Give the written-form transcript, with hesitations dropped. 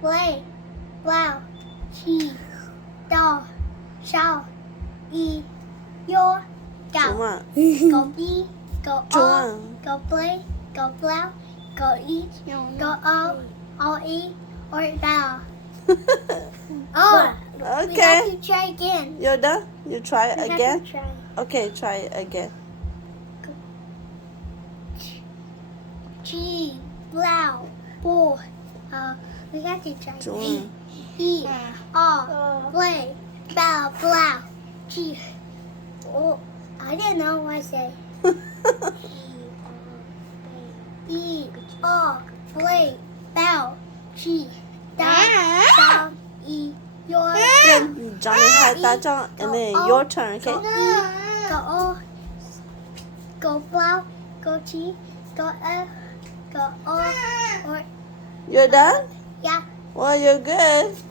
play, wow, chi, do, sao, y, your, Đúng go. ạ. Go be, go Đúng all, ạ. go play, go plow, go eat, go all eat, or down. Oh, we have Okay. to try again. You're done? You try We again? have to try. Okay, try it again. G, plow, bull. We have to try. Đúng ạ. E, all, play, bow, plow. G. Oh, I didn't know what I say. E, all, play, bow. G, down, down, E, your. Good. Johnny had that John. And then your turn, Go okay? E, go O, go plow, go G, go F, go O, or You're done? yeah. Well, you're good.